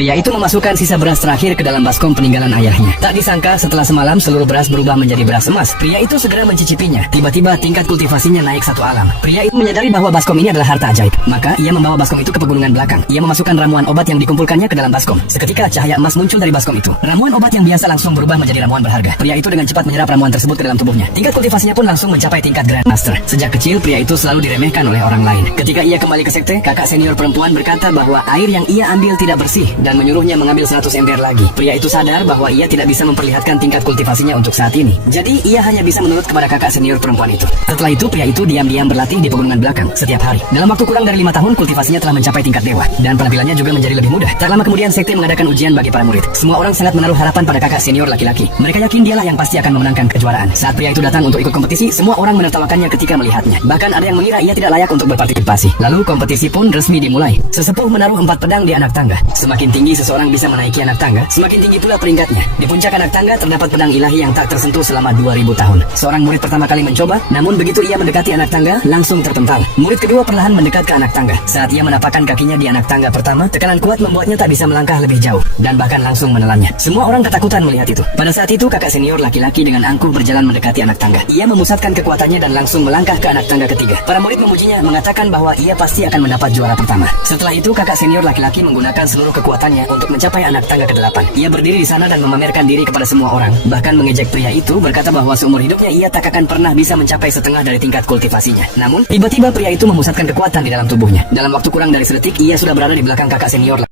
Pria itu memasukkan sisa beras terakhir ke dalam baskom peninggalan ayahnya. Tak disangka setelah semalam seluruh beras berubah menjadi beras emas. Pria itu segera mencicipinya. Tiba-tiba tingkat kultivasinya naik satu alam. Pria itu menyadari bahwa baskom ini adalah harta ajaib. Maka ia membawa baskom itu ke pegunungan belakang. Ia memasukkan ramuan obat yang dikumpulkannya ke dalam baskom. Seketika cahaya emas muncul dari baskom itu. Ramuan obat yang biasa langsung berubah menjadi ramuan berharga. Pria itu dengan cepat menyerap ramuan tersebut ke dalam tubuhnya. Tingkat kultivasinya pun langsung mencapai tingkat Grandmaster. Sejak kecil pria itu selalu diremehkan oleh orang lain. Ketika ia kembali ke sekte, kakak senior perempuan berkata bahwa air yang ia ambil tidak bersih dan menyuruhnya mengambil 100 ember lagi. Pria itu sadar bahwa ia tidak bisa memperlihatkan tingkat kultivasinya untuk saat ini. Jadi ia hanya bisa menurut kepada kakak senior perempuan itu. Setelah itu pria itu diam-diam berlatih di pegunungan belakang setiap hari. Dalam waktu kurang dari 5 tahun kultivasinya telah mencapai tingkat dewa dan penampilannya juga menjadi lebih mudah. Tak lama kemudian sekte mengadakan ujian bagi para murid. Semua orang sangat menaruh harapan pada kakak senior laki-laki. Mereka yakin dialah yang pasti akan memenangkan kejuaraan. Saat pria itu datang untuk ikut kompetisi, semua orang menertawakannya ketika melihatnya. Bahkan ada yang mengira ia tidak layak untuk berpartisipasi. Lalu kompetisi pun resmi dimulai. Sesepuh menaruh 4 pedang di anak tangga. Semakin tinggi seseorang bisa menaiki anak tangga, semakin tinggi pula peringkatnya. Di puncak anak tangga terdapat pedang ilahi yang tak tersentuh selama 2000 tahun. Seorang murid pertama kali mencoba, namun begitu ia mendekati anak tangga, langsung terpental. Murid kedua perlahan mendekat ke anak tangga. Saat ia menapakkan kakinya di anak tangga pertama, tekanan kuat membuatnya tak bisa melangkah lebih jauh dan bahkan langsung menelannya. Semua orang ketakutan melihat itu. Pada saat itu kakak senior laki-laki dengan angkuh berjalan mendekati anak tangga. Ia memusatkan kekuatannya dan langsung melangkah ke anak tangga ketiga. Para murid memujinya, mengatakan bahwa ia pasti akan mendapat juara pertama. Setelah itu kakak senior laki-laki menggunakan seluruh kekuatannya untuk mencapai anak tangga ke-8. Ia berdiri di sana dan memamerkan diri kepada semua orang, bahkan mengejek pria itu, berkata bahwa seumur hidupnya ia tak akan pernah bisa mencapai setengah dari tingkat kultivasinya. Namun tiba-tiba pria itu memusatkan kekuatan di dalam tubuhnya. Dalam waktu kurang dari sedetik ia sudah berada di belakang kakak senior